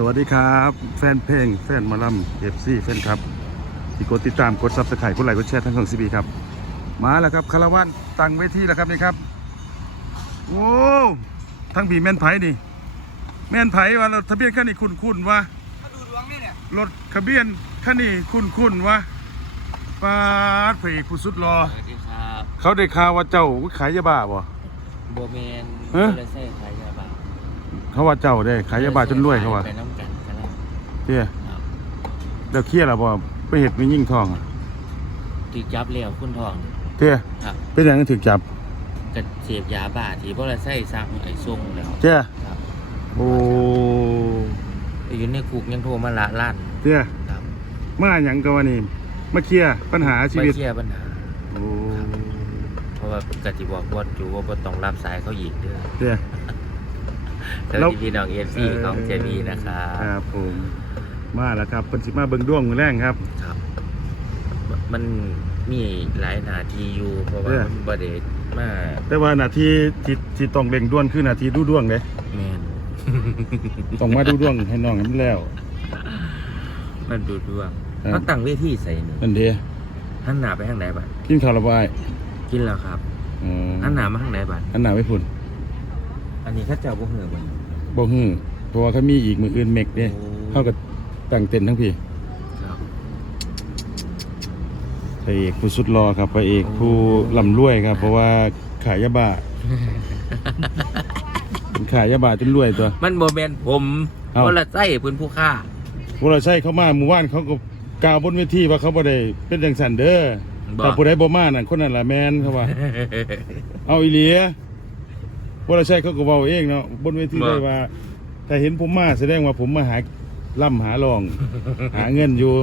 สวัสดีครับ แฟนเพลงแฟนหมาลัมเอฟซีแฟนครับที่กดติดตามกดซับสไครต์กดไลค์กดแชร์ทั้งสองซีบีครับ มาแล้วครับคาราวานตั้งเวทีแล้วครับนี่ครับโอ้ทั้งบีแม่นไผ่นี่ แม่นไผ่ว่ารถทะเบียนคันนี้คุ้นคุ้นๆวะมาดูดวงนี่เนี่ยรถทะเบียนคันนี้คุ้นคุ้นๆวะปาดเพลงผู้สุดรอสวัสดีครับเขาได้ข่าวว่าเจ้าขายยาบ้าบ่โบเมนเอ๊ะเลเซ่ขายยาบ้าเขาว่าเจ้าได้ขายยาบ้าจนรวยเขาว่า ไปน้ำกันกันแล้ว เตี้ยครับเดี๋ยวเครียดแล้วบ่ไปเห็ดไม่ยิ่งทองอะที่จับเลี้ยวคุณทอง เตี้ยครับ เป็นอย่างนั้นถึงจับกระเสียบยาบ้าที่บริษัทสร้างไอ้ทรงแล้วเตี้ยครับโอ้ไปอยู่ในคุกยังโทรมาละล้านเตี้ยครับมาหยังก็ว่านี่มาเคลียร์ปัญหาชีไม่วิตเคลียร์ปัญหา โอ้เพราะว่ากติบอกวอดอยู่ว่าบ่ต้องรับสายเขาอีกเด้อเตี้ยสแล้วัวสดีพี่น้องเอฟซีของเจบีนะครับ ครับผม มาแล้วครับเพิ่นสิมาเบิ่งดวงมื้อแรงครับ ครับ มันมีหลายหนาทีอยู่เพราะว่าเด้อมันบ่ได้มาแต่ว่าหน้าที่ที่ที่ต้องเร่งด่วนคือหน้าที่ดูดวงเด้ แมน ต้องมาดูดวงให้น้องให้มันแล้วมันดูดวงครับเขาตั้งเวทีใส่นี่นั่นเด้หันหน้าไปทางไหนบัดกินข้าวและบายกินแล้วครับอ๋อหันหน้ามาทางไหนบัดอันหน้าไว้พุ่นอันนี้เข้าเจ้าบ่เหือบัดบ่ฮู้เพราะว่าเขามีอีกมื้ออื่นเมกเด้โอ้เฮาก็ ตั้งเต็นท์ทั้งพี่ครับพระเอกผู้สุดรอครับพระเอกผู้ร่ำรวยครับ เพราะว่าขายยาบ้าเป็นขายยาบ้าจนรวยตัว มันบ่แม่นผมเอ้าคนละไส้เพิ่นผู้ฆ่าพวกเราใช้เขามาหมู่บ้านเขาก็กล่าวบนเวทีว่าเขาบ่ได้เป็นจังสันเด้อบ่แต่ผู้ใดบ่มานั่นคนนั้นล่ะแม่นเขาว่า เอาอีหลีพวกเราใช้เขาก็เว้าเองเนาะบนเวทีบ่ได้ว่า ถ้าเห็นผมมาแสดงว่าผมมาหา ล่ำหาลอง หาเงินอยู่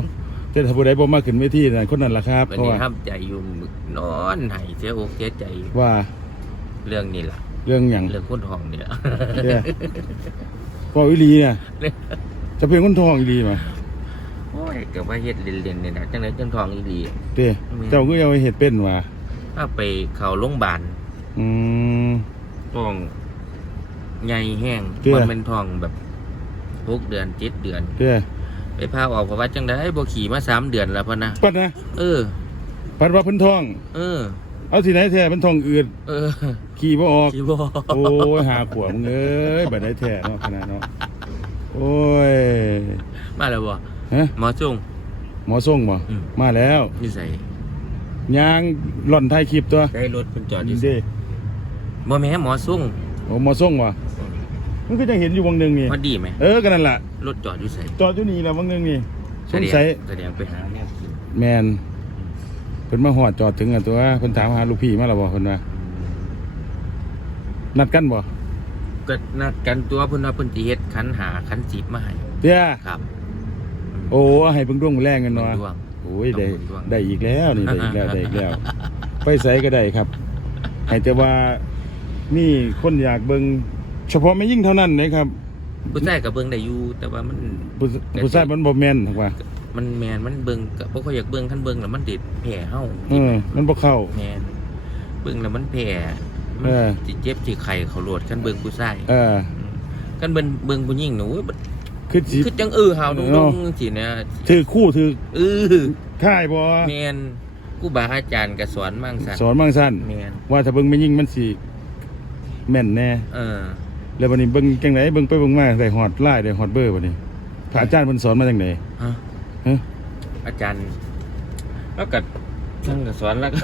แต่ถ้าผู้ใดบ่มาขึ้นเวทีนั่นคนนั้นล่ะครับวันเพราะนี้ว่าทำใจอยู่นอนให้เสียอกเสียใจอยู่ว่าเรื่องนี้ล่ะ เรื่องหยังเรื่องคนทองเนี่ยเด้อเว้าอีหลีเนี่ยจะเป็นคนทองอีหลีมาโอ้ยก็ว่าเฮ็ดเล่นๆนี่นะจังได๋จังทองอีหลีเด้เจ้าก็ยังไปเฮ็ดเป็นว่าถ้าไปเข้าโรงพยาบาลอืมท้องใหญ่แห้งเตี้ยมันเป็นท้องแบบ หกเดือนเจ็ดเดือน เด้อไปพาออกเพราะว่าจังได้บ่ขี่มาสามเดือนแล้วพะนะปัดนะเออ ปัดว่าเพิ่นทอง เออ เอาที่ไหนแท้เพิ่นทองอืดเออขี่บ่ออก ขี่บ่โอ้ยหาขวมึงเอ้ยบัดได้แท้เนาะขนาดเนาะโอ้ยมาแล้วบ่ฮะหมอจุง หมอส่งบ่อืม มาแล้วอยู่ใส่ยางหล่อนท้ายคลิปตัวได้รถเพิ่นจอดอยู่เด้บ่แม่นหมอซุงโอ้หมอส่งบ่ มันก็ยังเห็นอยู่วงหนึงนี่พอดีไหมเออก็นั่นล่ะรถจอดอยู่ใส่จอดอยู่นี่แหละวงหนึงนี่สแสงดงสัยแสดงไปหาแนวกินแมนเพิ่นมาหอดจอดถึงอะตัวเพิ่นถามหาลูกพี่มาแล้วบ่เพิ่นว่านัดกันบ่ก็นัดกันตัวเพิ่นว่าเพิ่นสิเฮ็ดคันหาคันจีบมาให้เตี้ยครับ โอ้เอาให้เบิ่งดวงมื้อแรงกันเบิ่เนาะงดวงโอ้ยได้ต้องเบิ่งดวงได้อีกแล้วนี่ได้อีกแล้วได้อีกแล้ว ไปใส่ก็ได้ครับให้แต่ว่านี่คนอยากเบิ่ง เฉพาะไม่ยิ่งเท่านั้นนะครับผู้ชายก็เบิ่งได้อยู่แต่ว่ามันผู้ผู้ชายมันบ่แม่นถูกป่ะมันแมนมันเบิ่งก็บ่ค่อยอยากเบิ่งคันเบิ่งแล้วมันติดแผลเฮาเออมันบ่เข้าแมนเบิ่งแล้วมันแผลมันเออสิเจ็บสิไข้เขาโลดคันเบิ่งผู้ชายเออคันเบิ่งเบิ่งผู้หญิงหนูคือสิคือจังเออหาวดเนาะงๆสินะถือคู่ถือเออค่ายบ่แมนครูบาอาจารย์ก็สอนมั่งซั่นสอนบางสั้นแมนว่าถ้าเบิ่งไม่ยิ่งมันสิแม่นแน่เออ แล้วบัดนี้เบิ่งจังไดเบิ่งไปเบิ่งมาได้ฮอดไลน์ได้ฮอดเบอร์บัดนี้พระอาจารย์เพิ่นสอนมาจังไดฮะฮะอาจารย์ แล้วก็ท่านก็สอนแล้วก็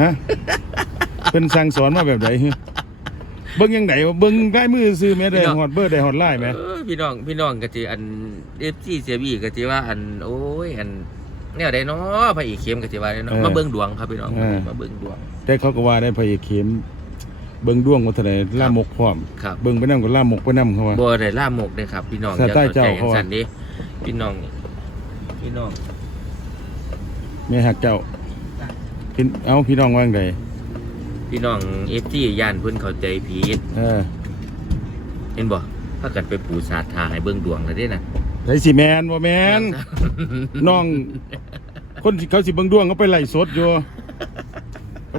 ฮะเพิ่นสั่งสอนมาแบบใดฮึเบิ่งยังไดวะเบิ่งลายมือซื่อแม่ได้ฮอดเบอร์ได้ฮอดไลน์แม่เออพี่น้องพี่น้องก็สิอัน FC เสียบีก็สิว่าอันโอ้ยอันแนวใดเนาะพระเอกเข้มก็สิว่าได้เนาะมาเบิ่งดวงครับพี่น้องมาเบิ่งดวงแต่เขาก็ว่าได้พระเอกเข็ม เบิ่งดวงว่าเท่าใดลามกพร้อม ครับเบิ่งไปนำก็ลามกไปนำเขาว่าบ่ได้ล่ามกเลยครับ พี่น้องสไตล์อย่เจ้าเข้เขาใจว่าสั่นดิพี่น้องพี่น้องแม่ฮักเจ้าพี่เอ้าพี่น้องว่าจังไดพี่น้อง FT ย่านเพิ่นเข้าใจผิดเออเห็นบ่ถ้ากันไปปูสาดทาให้เบิ่งดวงแล้วเด้น่ะไสสิแม่นบ่แม่น น้อง คนที่เขาสิเบิ่งดวงเขาไปไล่สดอยู่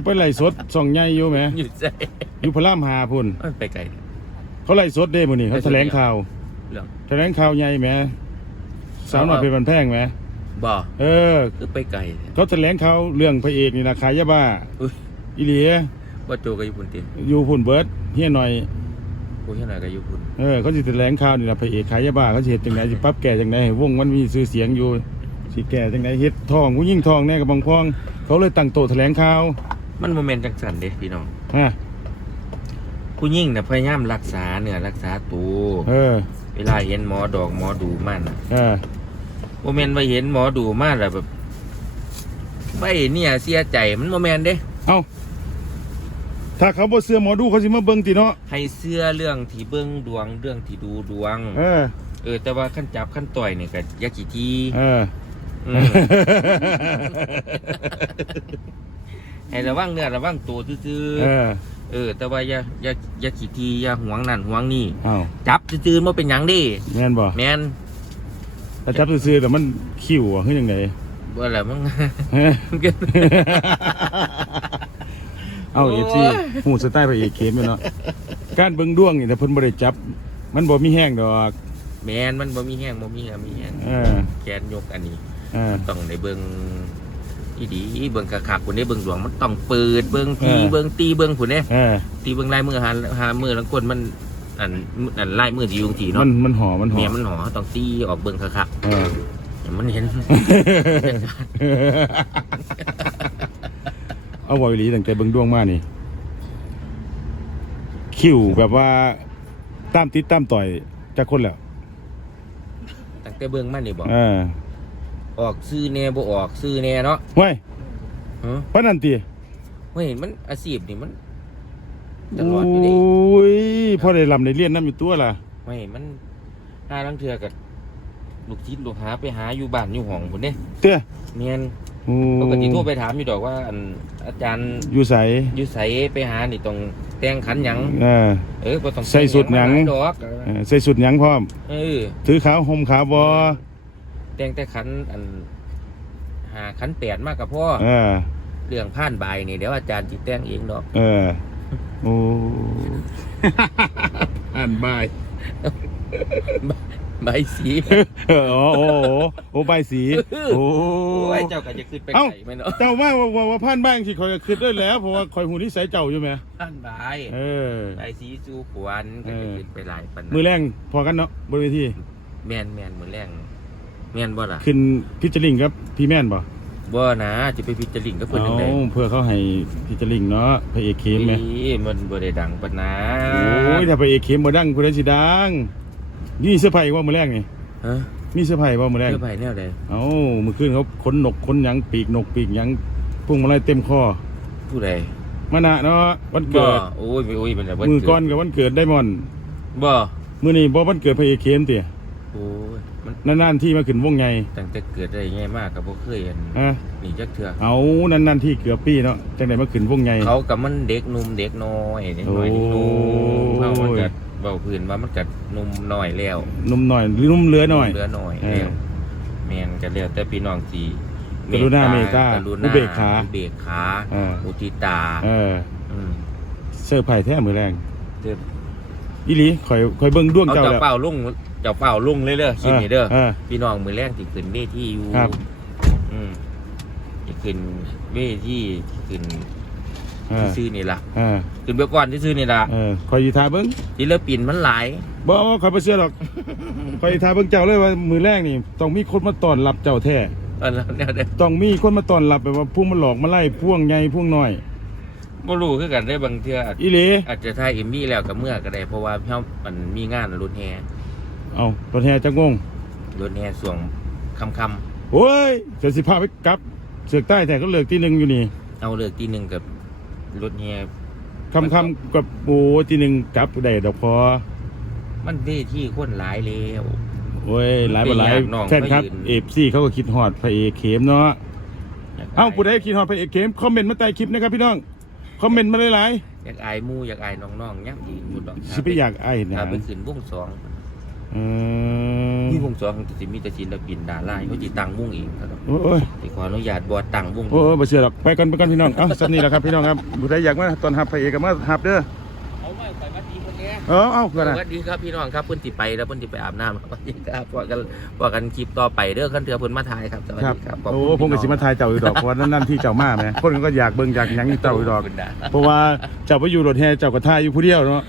เขาไปไล่สดส่องใหญ่อยู่แหมอยู่ใจอยู่พระรามหาพุ่นมันไปไกล เขาไล่สดเด้มื้อนี้เขาแถลงข่าวเรื่อง แถลงข่าวใหญ่แหมสาวน้อยเพชรบันแพงแหมบ่เออ คือไปไกลเขาแถลงข่าวเรื่องพระเอกนี่นะขายยาบ้าอุ้ยอีหลีบ่โจกับญี่ปุ่นติอยู่พุ่นเบิร์ดเฮียหน่อย กูเฮ็ดหน่อยกับญี่ปุ่นเออเขาสิแถลงข่าวนี่นะพระเอกขายยาบ้าเขาสิเฮ็ดจังไดสิปรับแก้จังไดให้วงมันมีชื่อเสียงอยู่สิแก้จังไดเฮ็ดทองผู้ยิ่งทองแน่กับบางพอง เขาเลยตั้งโต๊ะแถลงข่าว มันบ่แม่นจังซั่นเด้พี่น้องฮะผู้หญิงน่ะพยายามรักษาเนื้อรักษาตัวเออ เวลาเห็นหมอดอกหมอดูมันน่ะเออบ่แม่นว่าเห็นหมอดูมาแล้วแบบไม่เนี่ยเสียใจมันบ่แม่นเด้ เอาถ้าเขาบ่เชื่อหมอดูเขาสิมาเบิ่งติเนาะให้เสื้อเรื่องที่เบิ่งดวงเรื่องที่ดูดวง เออ เออ แต่ว่าขั้นจับขั้นต่อยนี่ก็อยาขี้ทีเออ อืม ให้ระวังเนื้อระวังตัวซื่อเออๆเออ แต่ว่าอย่าอย่าอย่าขี้ทีอย่าหวงนั่นหวงนี่ เอาจับซื่อๆบ่เป็นหยังเดิแม่นบ่แม่นถ้าจับซื่อๆแต่มันคิวอะคือจังได บ่ล่ะมึงฮะเอาเอฟซีหูสไตล์พระเอกเข้มอยู่เนาะการเบิ่งดวงนี่ถ้าเพิ่นบ่ได้จับ มันบ่มีแห้งดอกแม่นมันบ่มีแห้งบ่มีแห้งมีแห้งเออแขนยกอันนี้ เออต้องในเบิง อีดีเบิงคักๆคนนี้เบิงดวงมันต้องเปิดเบิงทีเออเบิงตีเบิงผุนเนี่ยเออตีเบิงลายมือหาหามือแล้วคนมันอันอันลายมือที่อยุงทีมัเนาะนมันหอมมันหอเมียมมันหอต้องตีออกเบิงคักเออๆให้มันเห็นเอาไว้อีหลีตั้งแต่เบิ่งดวงมานี่ คิวแบบว่าตามติดตามต่อยจักคนแล้วตั้งแต่เบิงมันนี่บอกเออ ออกซื้อแน่บ่ออกซื้อแน่เนาะห้วยฮะปานนั้นติเฮ้ยมันอาชีพนี่มันตโอลอดอยู่เด้้ยพอได้ลำได้เรียนนำอยู่ตัวล่ะเฮ้ยมันหาลังเทือกับลูกศิษย์ลูกหาไปหาอยู่บ้านอยู่ห้องพุ่นเด้เต้อเมียนโอ้ปกติโทรไปถามอยู่ดอกว่าอันอาจารย์อยู่ไสอยู่ใสไปหานี่ต้องแต่งขันหยัง เออ เออบ่ต้องใส่สุดหยังแต่มาลาดอกเออใส่สุดหยังพร้อม เออ ถือขาวห่มขาวบ่ แต่งแต่ขันอันหาขันแปดมากกับพ่อเออ เรื่องผ่านใบายนี่เดี๋ยวอาจารย์จิแต่งเองดอกเออโอ้อ่านบายใบายสีเออโอ้โหโอ้ใบายสีโอ้ โอ้ยเจ้าก็จะขึ้นไปเอ้า ไก่ไหมเนาะเจ้าว่าว่าว่าว่าผ่านบ้างสิคอยก็คิดได้แล้วเพราะว่าคอยหูนิสัยเจ้าอยู่ไหมผ่านใบายเออ ใบายสีสู้ขวัญก็จะขึ้นไปหลายปันมือแรงพอกันเนาะบนเวทีแม่นแม่นมือแรง แม่นบ่ล่ะขึ้นพิจลิงครับพี่แม่นบ่บ่นะจะไปพิจาริงกับเพิ่นเอาจังได๋เพื่อเขาให้พิจลิงเนาะพระเอกเข้มไหมมันบ่ได้ดังปานนะโอ้ยถ้าพระเอกเข้มบ่ดังผู้ใดสิดังนี่เสื้อผ้าว่ามือแรงนี่ฮะมีเสื้อผ้าว่ามือแรงเสื้อไผ่แนวใดเอ้ามือขึ้นเขาขนนกขนหยังปีกนกปีกหยังพุ่งมาไล่เต็มคอผู้ใดมานะเนาะวันบ่เกิดโอ้ยโอ้ยเป็นแบบมือก้อนกับวันเกิดไดมอนด์บ่มือนี้บ่วันเกิดพระเอกเข้มติ โอ้ยมันนานๆที่มาขึ้นวงไงตั้งแต่เกิดได้ง่ายมากกับบ่เคยเห็นฮะนี่จักเทื่อเอานานๆที่เกือบปีเนาะจังไดมาขึ้นวงไงเขากับมันเด็กหนุ่มเด็กน้อยเด็กน้อยเด็กหนุ่มโอ้ยเอามันกัดเบาพื้นว่ามันกัดหนุ่มน้อยแล้วนุ่มหน่อยหรือนุ่มเหลือหน่อยเหลือน้อยเออแล้วแม่นก็แล้วแต่พี่น้องสิกรุณาเมตตากรุณาอุเบกขาอุเบกขาเอออุทิตาเออมเสื้อร์ไผ่แท้มือแรงเด้ออีหลีข่อยข่อยเบิ่งดวงเอาเจ้าเจ้าแล้วเป้าลุง เจ้าเป้าลุงเลยเด้อคลิปนี้เด้อเออ พี่น้องมือแรกที่ขึ้นเวทีอยู่ครับ อืมที่ขึ้นเวทีขึ้นเออที่ซื้อนี่ล่ะเออขึ้นไปก่อนที่ซื้อนี่ล่ะเออข่อยสิทาเบิ่งศิลปินมันหลาย บ่บ่ข่อยบ่เชื่อหรอกข่อยสิทาเบิ่งเจ้าเลยว่ามือแรกนี่ต้องมีคนมาต้อนรับเจ้าแท้เออแล้วแนวเด้อต้องมีคนมาต้อนรับแบบว่าพุ่งมาหลอกมาไล่พ่วงใหญ่พ่วงน้อย บ่รู้คือกันได้บางเทื่ออาจอีหลีอาจจะถ่ายเอ็มวีแล้วกับเมื่อก็ได้เพราะว่าเฮามันมีงานรถแห่ เอารถแห่จักงงรถแห่ช่วงค่ำโอ้ยจะสิพาไปกลับ เสือกใต้แต่ก็เลิกที่หนึ่งอยู่นี่ๆเอาเลิกตีหนึ่งกับรถแห่คำคำๆกับโอ้ที่หนึ่งกลับได้ดอกพอมันเวทีคนหลายแล้ว โอ้ยหลายบ่หลายไปอยากน้องแฟนครับไปยืน เอฟซีเขาก็คิดฮอดพระเอกเข็มเนาะเอ้าผู้ใดคิดฮอดพระเอกเข็มคอมเมนต์มาใต้คลิปนะครับพี่น้องคอมเมนต์มาหลายอยากอายหมู่อยากอายน้องๆยังอีกอยู่ดอกๆสิไปอยากไอ้นะถ้าไปขึ้นวงสองเออมีวงสองสิมีแต่ศิลปินดาราเขาสิตั้งวงเองครับโอ้ยสิขออนุญาตบ่ตั้งวงโอ้ยบ่เชื่อหรอกไปกันไปกันพี่น้องเอ้าสันนี้แหละครับพี่น้องครับผู้ใดอยากมาตอนหับพระเอกก็มาหับเด้อเอาไว้ไปวัดดีเพิ่นแน่คเออเอาก็สได้วัสดีครับพี่น้องครับเพิ่นสิไปแล้วเพิ่นสิไปอาบน้ำสวัสดีครับพอกันพอกันคลิปต่อไปเด้อคันเถื่อเพิ่นมาถ่ายครับสวัสครับดีครับขบโอ้คุณผมก็สิพี่น้มาองทายเจ้าอยู่ดอกเพราะว่านั่นๆที่เจ้ามาแหมคนก็อยากเบิ่งอยากหยังเจ้าอยู่ดอกขบคุณนะเพราะว่าเจ้าไปอยู่รถแห่เจ้าก็ทายอยู่ผู้เดียวเนาะ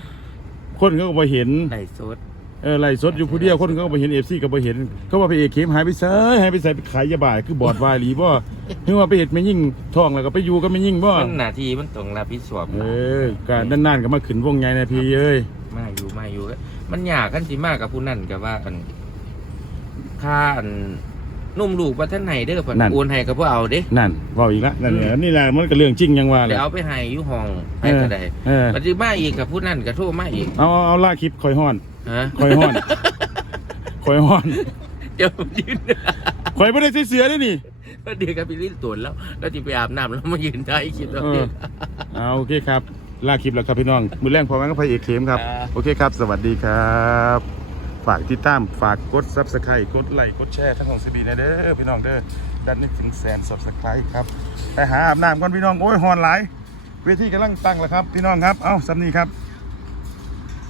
คนเขาก็บ่เห็นไล่สด เออไล่สดอยู่ผู้เดียวคนเขาก็บ่เห็น FC ก็บ่เห็น เขาว่าไปเอกเข้มหายไปไสหายไปไสไปขายยาบ้าคือบอดวายหลีบ่นึกว่าไปเฮ็ดแม่ยิ่งท้องแล้วก็ไปอยู่ก็แม่ยิ่งบ่มันหน้าที่มันต้องรับผิดชอบเออก็นานๆก็มาขึ้นวงใหญ่นะพี่เอ้ยมาอยู่มาอยู่ก็มันยากกันสิมากกับผู้นั่นกับว่าอันค่าอันนุ่มลูกว่าท่านไหนเด้อเพิ่นโอนให้กับพวกเอาเด้ นั่นเว้าอีกละนั่นเนี่ยนี่แหละมันก็เรื่องจริงยังว่าแหเดี๋ละยวเอาไปให้อยู่ห้องเอให้อก็ได้เออปัจจุบันอีกกับผู้นั่นกับโทรมาอีกเอาเอาเอาล่าคลิปคอยฮ้อน ฮะคอยฮ้อนคอยฮ้อนเดี๋ยวยืนคอยบ่ได้ใส่เสือเด้นี่เดี๋ยวกับพี่ลิ้นตวนแล้ว แล้วจะไปอาบน้ำแล้วมายืนได้คิดว่าเออเอาโอเคครับ ลาคลิปแล้วครับพี่น้อง มือแรงพอกันก็ไปเอกเข้มครับ ครับ โอเคครับ สวัสดีครับ ฝากติดตาม ฝากกดซับสไครต์กดไลค์กดแชร์ทั้งของซีบีนะเด้อพี่น้องเด้อดันนี้ถึงแสนซับสไครต์ครับ ไปหาอาบน้ำก่อนพี่น้อง โอ้ยหอนหลายเวทีกำลังตั้งแล้วครับ พี่น้องครับ เอ้าสำนีครับ